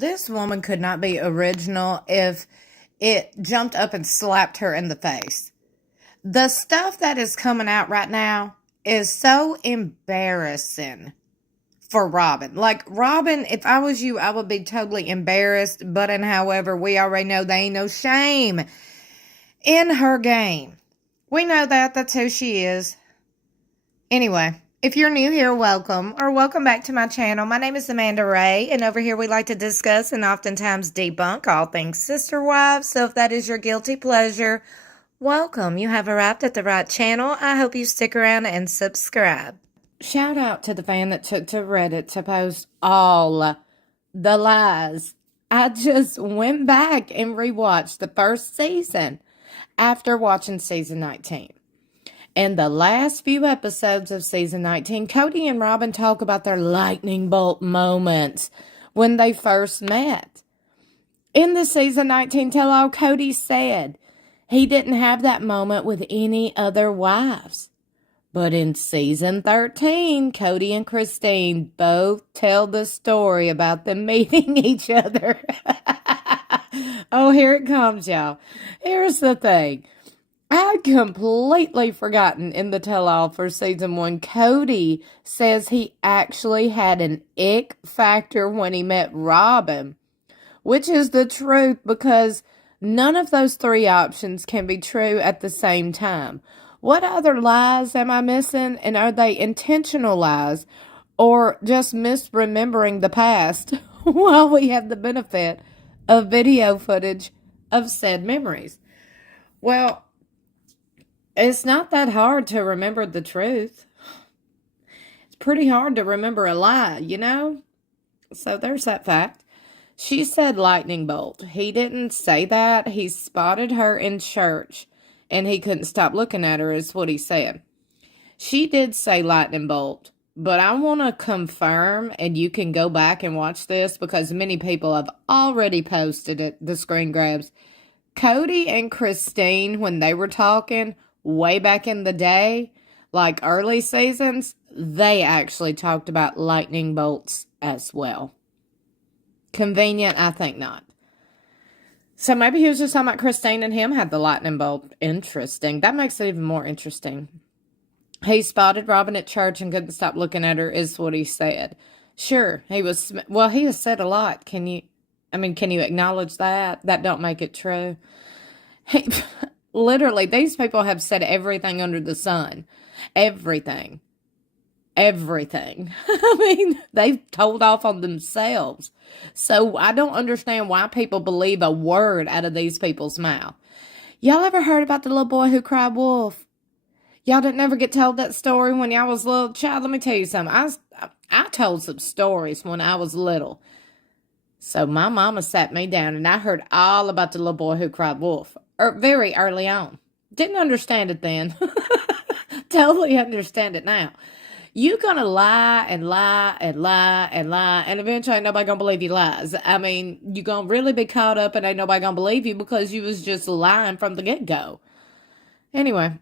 This woman could not be original if it jumped up and slapped her in the face. The stuff that is coming out right now is so embarrassing for Robyn. Like, Robyn, if I was you, I would be totally embarrassed. But, and however, we already know there ain't no shame in her game. We know that. That's who she is. Anyway, if you're new here, welcome, or welcome back to my channel. My name is Amanda Ray, and over here we like to discuss and oftentimes debunk all things sister wives. So if that is your guilty pleasure, welcome. You have arrived at the right channel. I hope you stick around and subscribe. Shout out to the fan that took to Reddit to post all the lies. I just went back and rewatched the first season after watching season 19. In the last few episodes of season 19, Kody and Robyn talk about their lightning bolt moments when they first met. In the season 19 tell-all, Kody said he didn't have that moment with any other wives. But in season 13, Kody and Christine both tell the story about them meeting each other. Oh, here it comes, y'all. Here's the thing. I'd completely forgotten in the tell-all for season 1, Kody says he actually had an ick factor when he met Robyn, which is the truth because none of those three options can be true at the same time. What other lies am I missing, and are they intentional lies or just misremembering the past while we have the benefit of video footage of said memories? Well, it's not that hard to remember the truth. It's pretty hard to remember a lie, you know? So there's that fact. She said lightning bolt. He didn't say that. He spotted her in church, and he couldn't stop looking at her, is what he said. She did say lightning bolt, but I want to confirm, and you can go back and watch this because many people have already posted it, the screen grabs. Kody and Christine, when they were talking way back in the day, like early seasons, they actually talked about lightning bolts as well. Convenient? I think not. So maybe he was just talking about Christine and him had the lightning bolt. Interesting. That makes it even more interesting. He spotted Robyn at church and couldn't stop looking at her, is what he said. Sure, he was, well, he has said a lot. Can you acknowledge that? That don't make it true. Literally, these people have said everything under the sun. Everything. Everything. They've told off on themselves. So I don't understand why people believe a word out of these people's mouth. Y'all ever heard about the little boy who cried wolf? Y'all didn't ever get told that story when y'all was a little child? Let me tell you something. I told some stories when I was little. So my mama sat me down and I heard all about the little boy who cried wolf. Very early on. Didn't understand it then. Totally understand it now. You're going to lie and lie and lie and lie, and eventually ain't nobody going to believe your lies. I mean, you're going to really be caught up and ain't nobody going to believe you because you was just lying from the get-go. Anyway,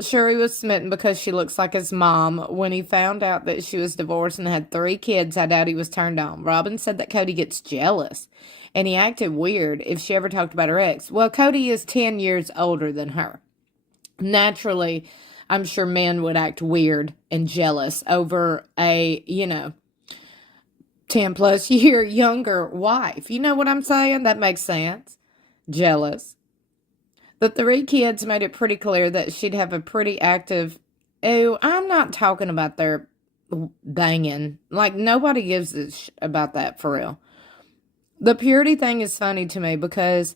sure, he was smitten because she looks like his mom. When he found out that she was divorced and had 3 kids, I doubt he was turned on. Robyn said that Kody gets jealous, and he acted weird if she ever talked about her ex. Well, Kody is 10 years older than her. Naturally, I'm sure men would act weird and jealous over a, 10 plus year younger wife. You know what I'm saying? That makes sense. Jealous. The 3 kids made it pretty clear that she'd have a pretty active... I'm not talking about their banging. Like, nobody gives a about that for real. The purity thing is funny to me because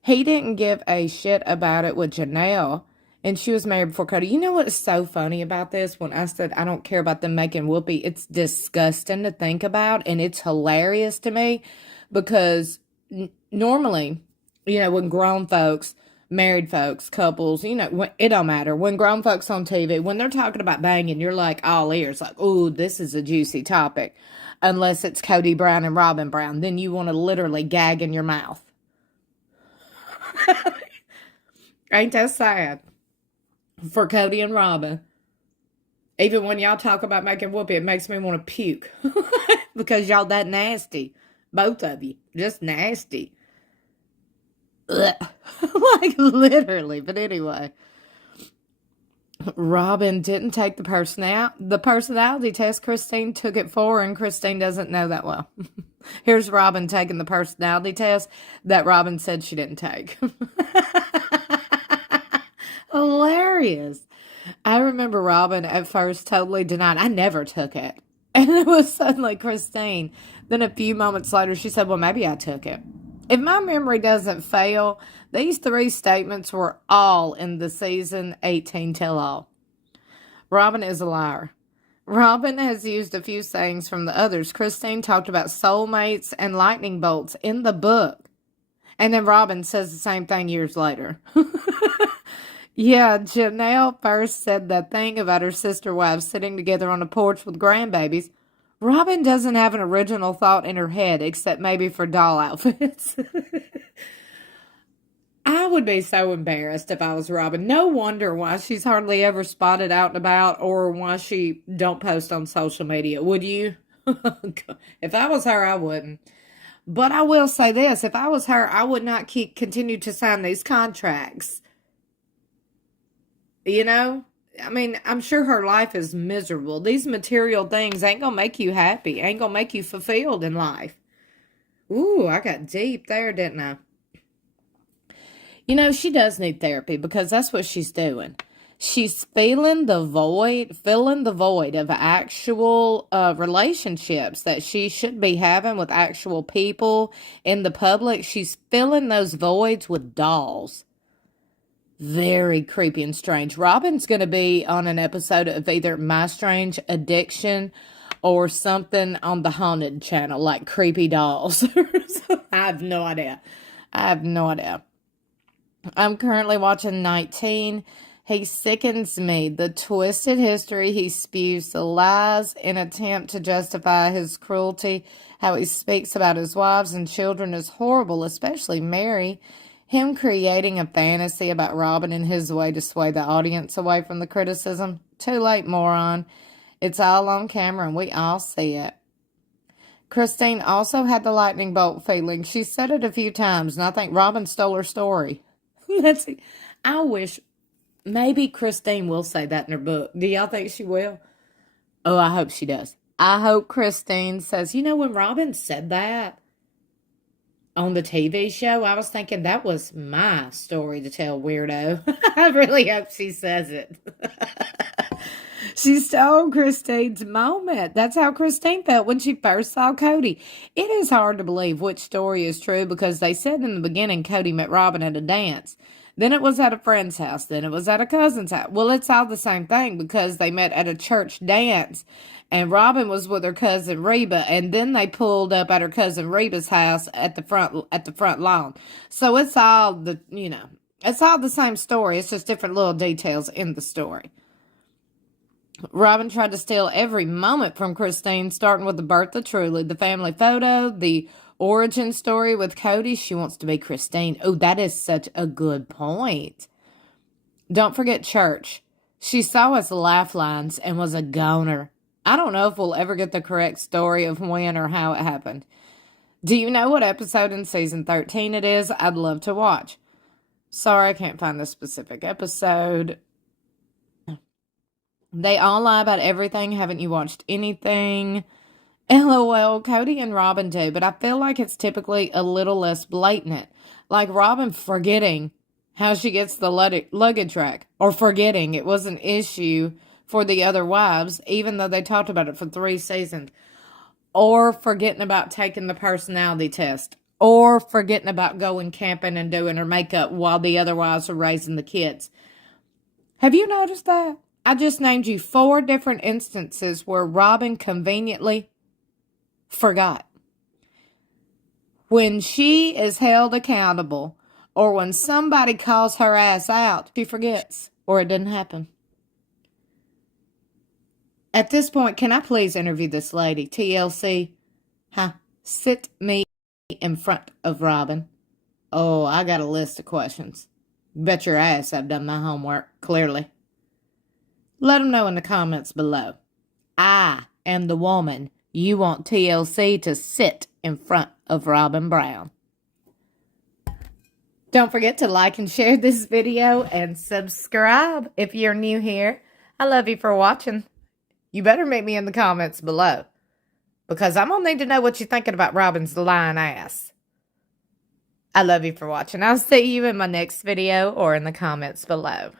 he didn't give a shit about it with Janelle, and she was married before Kody. You know what's so funny about this? When I said I don't care about them making whoopee, it's disgusting to think about, and it's hilarious to me because normally, when grown folks, married folks, couples, it don't matter. When grown folks on TV, when they're talking about banging, you're like all ears, like, ooh, this is a juicy topic. Unless it's Kody Brown and Robyn Brown, then you want to literally gag in your mouth. Ain't that sad? For Kody and Robyn. Even when y'all talk about making whoopee, it makes me want to puke. Because y'all that nasty. Both of you. Just nasty. Ugh. Like, literally. But anyway. Robyn didn't take the personality test. Christine took it for her, and Christine doesn't know that well. Here's Robyn taking the personality test that Robyn said she didn't take. Hilarious. I remember Robyn at first totally denied. I never took it. And it was suddenly Christine. Then a few moments later, she said, well, maybe I took it. If my memory doesn't fail, these three statements were all in the season 18 tell-all. Robyn is a liar. Robyn has used a few sayings from the others. Christine talked about soulmates and lightning bolts in the book. And then Robyn says the same thing years later. Yeah, Janelle first said that thing about her sister wives sitting together on a porch with grandbabies. Robyn doesn't have an original thought in her head, except maybe for doll outfits. I would be so embarrassed if I was Robyn. No wonder why she's hardly ever spotted out and about, or why she don't post on social media. Would you? If I was her, I wouldn't. But I will say this. If I was her, I would not continue to sign these contracts. You know? I mean, I'm sure her life is miserable. These material things ain't going to make you happy. Ain't going to make you fulfilled in life. Ooh, I got deep there, didn't I? You know, she does need therapy, because that's what she's doing. She's filling the void of actual relationships that she should be having with actual people in the public. She's filling those voids with dolls. Very creepy and strange. Robyn's going to be on an episode of either My Strange Addiction or something on the Haunted channel, like Creepy Dolls. I have no idea. I'm currently watching 19. He sickens me. The twisted history he spews, the lies in attempt to justify his cruelty, how he speaks about his wives and children is horrible, especially Mary. Him creating a fantasy about Robyn in his way to sway the audience away from the criticism. Too late, moron. It's all on camera and we all see it. Christine also had the lightning bolt feeling. She said it a few times, and I think Robyn stole her story. I wish maybe Christine will say that in her book. Do y'all think she will? Oh, I hope she does. I hope Christine says, you know, when Robyn said that on the TV show, I was thinking that was my story to tell, weirdo. I really hope she says it. She stole Christine's moment. That's how Christine felt when she first saw Kody. It is hard to believe which story is true, because they said in the beginning Kody met Robyn at a dance. Then it was at a friend's house. Then it was at a cousin's house. Well, it's all the same thing, because they met at a church dance. And Robyn was with her cousin Reba, and then they pulled up at her cousin Reba's house at the front lawn. So it's all it's all the same story. It's just different little details in the story. Robyn tried to steal every moment from Christine, starting with the birth of Truly, the family photo, the origin story with Kody. She wants to be Christine. Oh, that is such a good point. Don't forget church. She saw his laugh lines and was a goner. I don't know if we'll ever get the correct story of when or how it happened. Do you know what episode in season 13 it is? I'd love to watch. Sorry, I can't find the specific episode. They all lie about everything. Haven't you watched anything? LOL, Kody and Robyn do, but I feel like it's typically a little less blatant. Like Robyn forgetting how she gets the luggage rack, or forgetting it was an issue for the other wives, even though they talked about it for 3 seasons, or forgetting about taking the personality test, or forgetting about going camping and doing her makeup while the other wives are raising the kids. Have you noticed that? I just named you 4 different instances where Robyn conveniently forgot. When she is held accountable, or when somebody calls her ass out, she forgets, or it didn't happen. At this point, can I please interview this lady? TLC, sit me in front of Robyn. Oh, I got a list of questions. Bet your ass I've done my homework, clearly. Let them know in the comments below. I am the woman you want TLC to sit in front of Robyn Brown. Don't forget to like and share this video and subscribe if you're new here. I love you for watching. You better meet me in the comments below, because I'm going to need to know what you're thinking about Robyn's lying ass. I love you for watching. I'll see you in my next video or in the comments below.